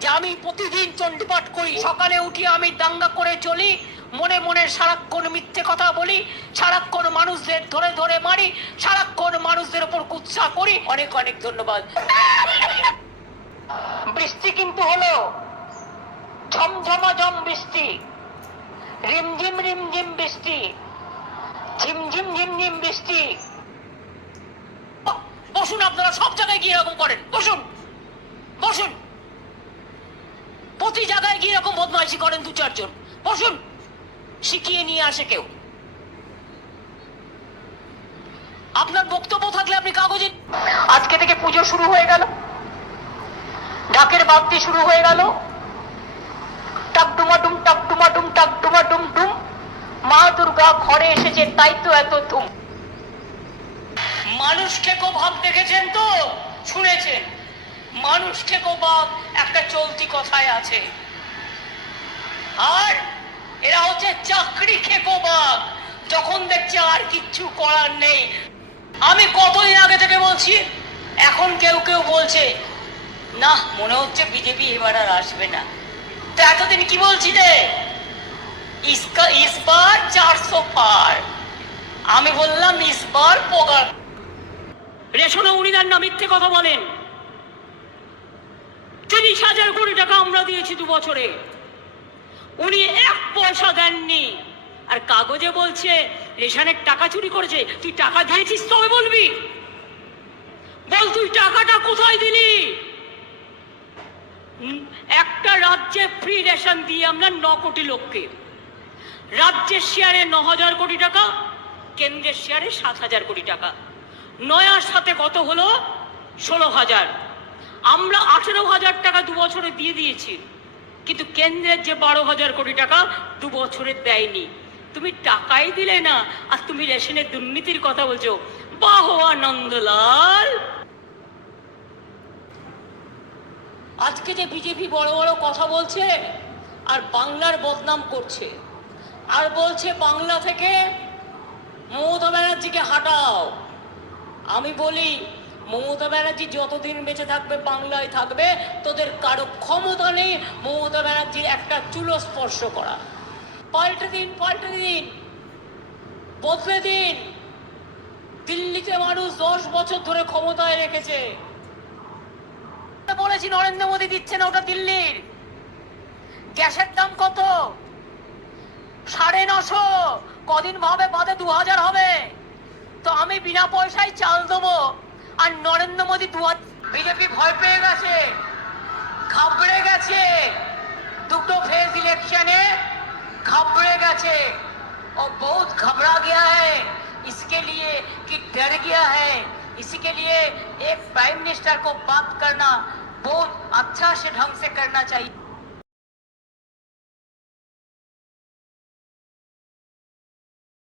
যে আমি প্রতিদিন চণ্ডীপাঠ করি। সকালে উঠি আমি দাঙ্গা করে চলি, মনে মনে সারাক্ষণ মিথ্যে কথা বলি, সারাক্ষণ মানুষদের ধরে ধরে মারি, সারাক্ষণ মানুষদের উপর কুৎসা করি। অনেক অনেক ধন্যবাদ। বৃষ্টি কিন্তু হলো ঝমঝমাঝম বৃষ্টি, রিমঝিম রিমঝিম বৃষ্টি, ঝিমঝিম ঝিমঝিম বৃষ্টি। বসুন আপনারা, সব জায়গায় গিয়ে এরকম করেন। বসুন বসুন। প্রতি জায়গায় গিয়ে এরকম বদমাইশি করেন দু চারজন। বসুন। শিখিয়ে নিয়ে আসে কেউ। আপনার বক্তব্য থাকলে আপনি কাগজে আজকে থেকে পুজো শুরু হয়ে গেল। ডাকের বাদ্যি শুরু হয়ে গেল। টাকডুমাডুম টাকডুমাডুম টাকডুমাডুম ডুম। মা দুর্গা ঘরে এসেছে, তাই তো এত ধুম। মানুষ ঠেকো ভাব দেখেছেন তো? শুনেছেন। মানুষ ঠেকো বাপ একটা চলতি কথায় আছে। আর এরা হচ্ছে চাকরি খেকো বাঘ। যখন দেখছে আর কিচ্ছু করার নেই। আমি কতদিন আগে থেকে বলছি, এখন কেউ কেউ বলছে, না, মনে হচ্ছে বিজেপি এবার আর আসবে না। তো এতদিন কি বলছি রে? ইসবার চারশো পার। আমি বললাম, ইসবার পগার রেশনে উনিদার না মিথ্যে কথা বলেন। তিরিশ হাজার কোটি টাকা আমরা দিয়েছি দু বছরে। উনি এক পয়সা দেননি। আর কাগজে বলছে, রেশনের টাকা চুরি করেছে। তুই টাকা দিয়েছিস তবে বলবি? বল, তুই টাকাটা কোথায় দিলি? একটা রাজ্যে ফ্রি রেশন দিয়ে আমরা ন কোটি লোককে। রাজ্যের শেয়ারে ন হাজার কোটি টাকা, কেন্দ্রের শেয়ারে সাত হাজার কোটি টাকা। নয়ার সাথে কত হলো? ষোলো হাজার। আমরা আঠেরো হাজার টাকা দু বছরে দিয়ে দিয়েছি। কিন্তু কেন্দ্রের যে বারো হাজার কোটি টাকা দু বছরে দেয়নি। তুমি টাকাই দিলে না, আর তুমি রেশনের দুর্নীতির কথা বলছো। বাহ আনন্দলাল! আজকে যে বিজেপি বড় বড় কথা বলছে, আর বাংলার বদনাম করছে। আর বলছে বাংলা থেকে মমতা ব্যানার্জিকে হাঁটাও। আমি বলি মমতা ব্যানার্জি যতদিন বেঁচে থাকবে, বাংলায় থাকবে, তোদের কারও ক্ষমতা নেই মমতা ব্যানার্জির একটা চুলো স্পর্শ করা। পাল্টে দিন পাল্টে দিন, বদলে দিন। দিল্লিতে মানুষ দশ বছর ধরে ক্ষমতায় রেখেছে। বলেছি, নরেন্দ্র মোদী দিচ্ছে না ওটা দিল্লির। গ্যাসের দাম কত? সাড়ে নশো। কদিন ভাবে বাদে দু হাজার হবে। তো আমি বিনা পয়সায় চাল দেবো। আর নরেন্দ্র মোদী দু বিজেপি ভয় পেয়ে গেছে ঘাবড়ে গেছে দুটো ফেজ इलेक्शने घबरे गए और बहुत घबरा गया है इसके लिए कि डर गया है इसी के लिए एक प्राइम मिनिस्टर को बात करना बहुत अच्छा से ढंग से करना चाहिए